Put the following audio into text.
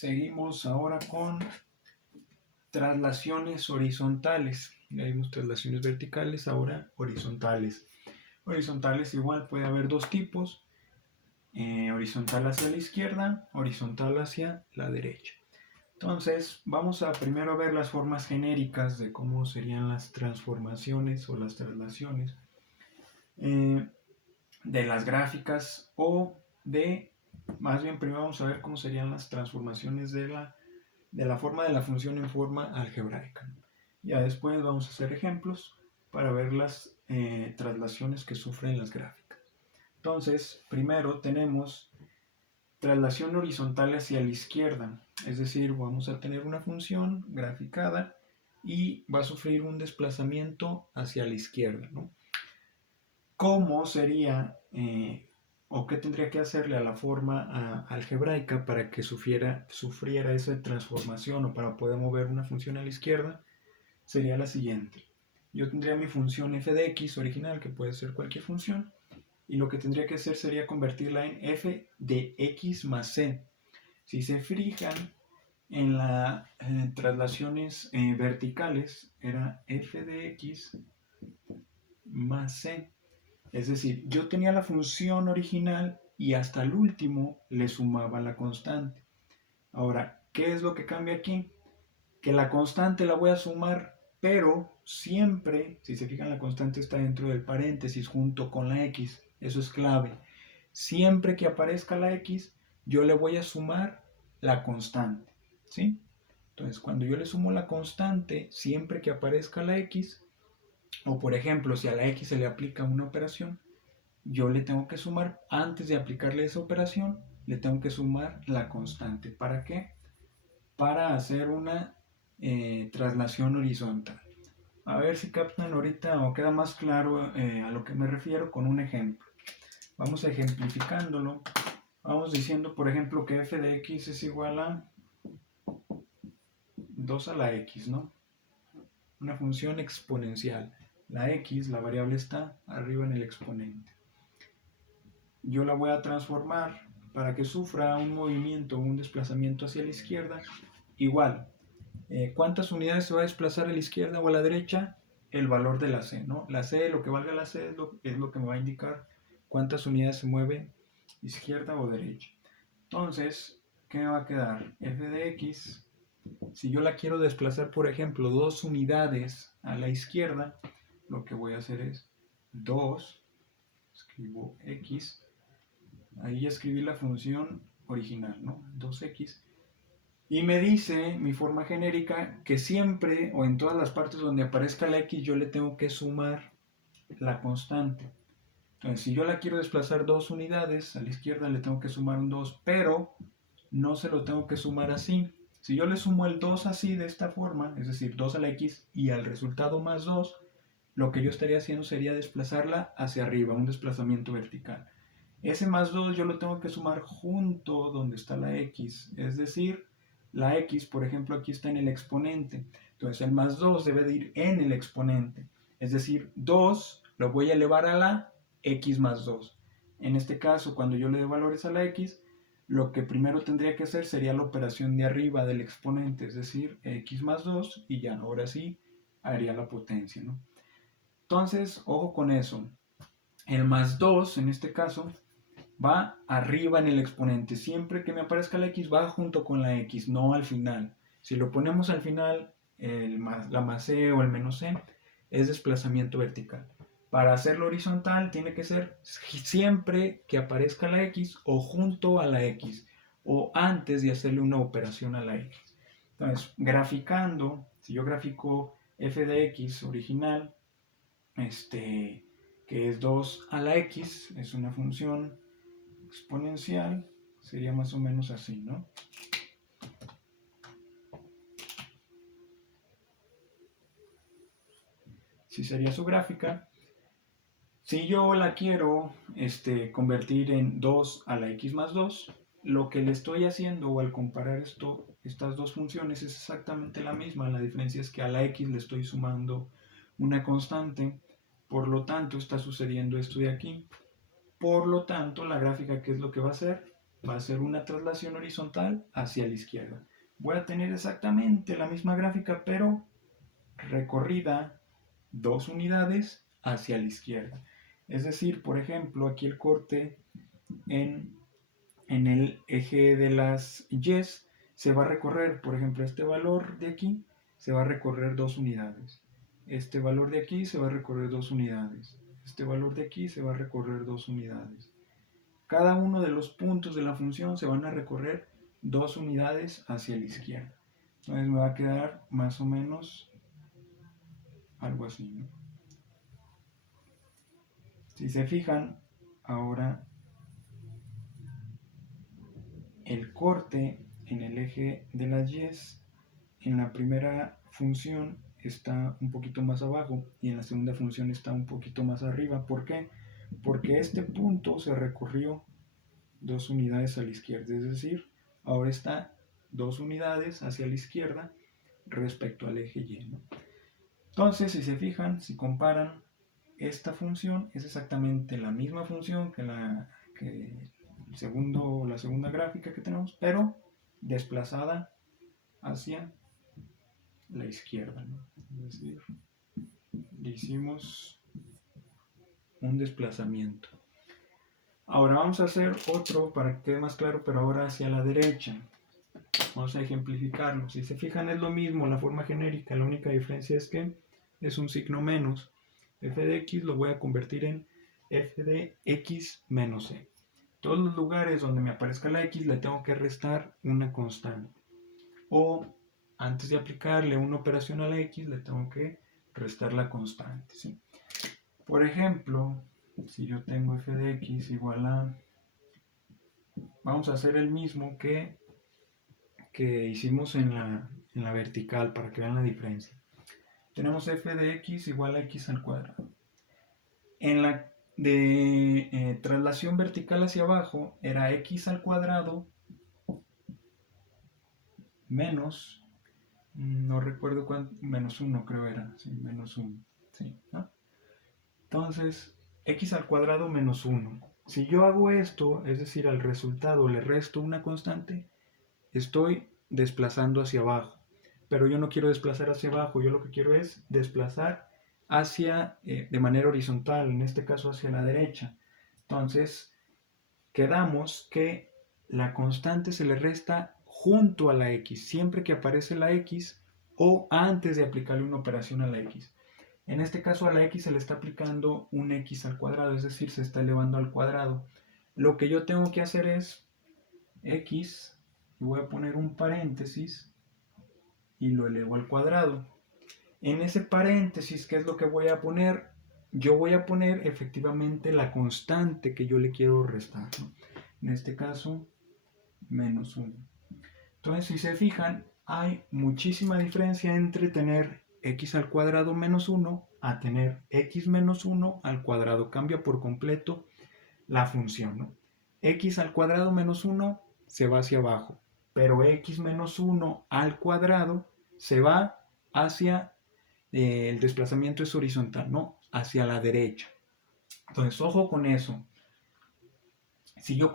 Seguimos ahora con traslaciones horizontales. Ya vimos traslaciones verticales, ahora horizontales. Horizontales igual puede haber dos tipos, horizontal hacia la izquierda, horizontal hacia la derecha. Entonces vamos a primero ver las formas genéricas de cómo serían las transformaciones o las traslaciones de las gráficas más bien primero vamos a ver cómo serían las transformaciones de la forma de la función en forma algebraica. Ya después vamos a hacer ejemplos para ver las traslaciones que sufren las gráficas. Entonces, primero tenemos traslación horizontal hacia la izquierda, es decir, vamos a tener una función graficada y va a sufrir un desplazamiento hacia la izquierda, ¿no? ¿Cómo sería o qué tendría que hacerle a la forma algebraica para que sufriera esa transformación o para poder mover una función a la izquierda? Sería la siguiente. Yo tendría mi función f de x original, que puede ser cualquier función, y lo que tendría que hacer sería convertirla en f de x más c. Si se fijan en las traslaciones verticales, era f de x más c. Es decir, yo tenía la función original y hasta el último le sumaba la constante. Ahora, ¿qué es lo que cambia aquí? Que la constante la voy a sumar, pero siempre, si se fijan, la constante está dentro del paréntesis junto con la x. Eso es clave. Siempre que aparezca la x, yo le voy a sumar la constante, ¿sí? Entonces, cuando yo le sumo la constante, siempre que aparezca la x, o por ejemplo, si a la x se le aplica una operación, yo le tengo que sumar, antes de aplicarle esa operación, le tengo que sumar la constante. ¿Para qué? Para hacer una traslación horizontal. A ver si captan ahorita o queda más claro a lo que me refiero con un ejemplo. Vamos ejemplificándolo. Vamos diciendo, por ejemplo, que f de x es igual a 2 a la x, ¿no? Una función exponencial. La x, la variable, está arriba en el exponente. Yo la voy a transformar para que sufra un movimiento, un desplazamiento hacia la izquierda. Igual, ¿cuántas unidades se va a desplazar a la izquierda o a la derecha? El valor de la c, ¿no? La c, lo que valga la c, es lo que me va a indicar cuántas unidades se mueven izquierda o derecha. Entonces, ¿qué me va a quedar? F de x, si yo la quiero desplazar, por ejemplo, 2 unidades a la izquierda, lo que voy a hacer es 2, escribo x, ahí ya escribí la función original, ¿no? 2x. Y me dice mi forma genérica que siempre o en todas las partes donde aparezca la x yo le tengo que sumar la constante. Entonces, si yo la quiero desplazar 2 unidades a la izquierda le tengo que sumar un 2, pero no se lo tengo que sumar así. Si yo le sumo el 2 así, de esta forma, es decir, 2 a la x y al resultado más 2, lo que yo estaría haciendo sería desplazarla hacia arriba, un desplazamiento vertical. Ese más 2 yo lo tengo que sumar junto donde está la x, es decir, la x, por ejemplo, aquí está en el exponente. Entonces el más 2 debe de ir en el exponente. Es decir, 2 lo voy a elevar a la x más 2. En este caso, cuando yo le dé valores a la x, lo que primero tendría que hacer sería la operación de arriba del exponente, es decir, x más 2, y ya, ahora sí, haría la potencia, ¿no? Entonces, ojo con eso. El más 2, en este caso, va arriba en el exponente. Siempre que me aparezca la x va junto con la x, no al final. Si lo ponemos al final, la más c o el menos c es desplazamiento vertical. Para hacerlo horizontal tiene que ser siempre que aparezca la x o junto a la x o antes de hacerle una operación a la x. Entonces, graficando, si yo grafico f de x original, que es 2 a la x, es una función exponencial, sería más o menos así, ¿no? Si sería su gráfica. Si yo la quiero convertir en 2 a la x más 2, lo que le estoy haciendo o al comparar estas dos funciones es exactamente la misma. La diferencia es que a la x le estoy sumando una constante, por lo tanto está sucediendo esto de aquí. Por lo tanto, la gráfica, ¿qué es lo que va a hacer? va a ser una traslación horizontal hacia la izquierda. Voy a tener exactamente la misma gráfica, pero recorrida 2 unidades hacia la izquierda. Es decir, por ejemplo, aquí el corte en el eje de las Y's se va a recorrer, por ejemplo, este valor de aquí se va a recorrer 2 unidades. Este valor de aquí se va a recorrer 2 unidades. Este valor de aquí se va a recorrer 2 unidades. Cada uno de los puntos de la función se van a recorrer 2 unidades hacia la izquierda. Entonces me va a quedar más o menos algo así, ¿no? Si se fijan, ahora el corte en el eje de las Y's en la primera función está un poquito más abajo y en la segunda función está un poquito más arriba. ¿Por qué? Porque este punto se recorrió 2 unidades a la izquierda, es decir, ahora está 2 unidades hacia la izquierda respecto al eje Y, ¿no? Entonces, si se fijan, si comparan, esta función es exactamente la misma función que la segunda gráfica que tenemos, pero desplazada hacia la izquierda, ¿no? Es decir, le hicimos un desplazamiento. Ahora vamos a hacer otro para que quede más claro, pero ahora hacia la derecha. Vamos a ejemplificarlo. Si se fijan es lo mismo, la forma genérica, la única diferencia es que es un signo menos. F de x lo voy a convertir en f de x menos e. Todos los lugares donde me aparezca la x le tengo que restar una constante. O antes de aplicarle una operación a la x le tengo que restar la constante, ¿sí? Por ejemplo, si yo tengo f de x igual a... Vamos a hacer el mismo que hicimos en la vertical para que vean la diferencia. Tenemos f de x igual a x al cuadrado. En la de traslación vertical hacia abajo era x al cuadrado menos, no recuerdo cuánto, menos 1 creo era, sí, menos 1, sí, ¿no? Entonces, x al cuadrado menos 1. Si yo hago esto, es decir, al resultado le resto una constante, estoy desplazando hacia abajo. Pero yo no quiero desplazar hacia abajo, yo lo que quiero es desplazar hacia, de manera horizontal, en este caso hacia la derecha. Entonces, quedamos que la constante se le resta junto a la x, siempre que aparece la x o antes de aplicarle una operación a la x. En este caso a la x se le está aplicando un x al cuadrado, es decir, se está elevando al cuadrado. Lo que yo tengo que hacer es x, y voy a poner un paréntesis, y lo elevo al cuadrado. En ese paréntesis, ¿qué es lo que voy a poner? Yo voy a poner efectivamente la constante que yo le quiero restar, ¿no? En este caso, menos 1. Entonces, si se fijan, hay muchísima diferencia entre tener x al cuadrado menos 1 a tener x menos 1 al cuadrado. Cambia por completo la función, ¿no? X al cuadrado menos 1 se va hacia abajo, pero x menos 1 al cuadrado se va hacia, el desplazamiento es horizontal, ¿no? Hacia la derecha. Entonces, ojo con eso. Si yo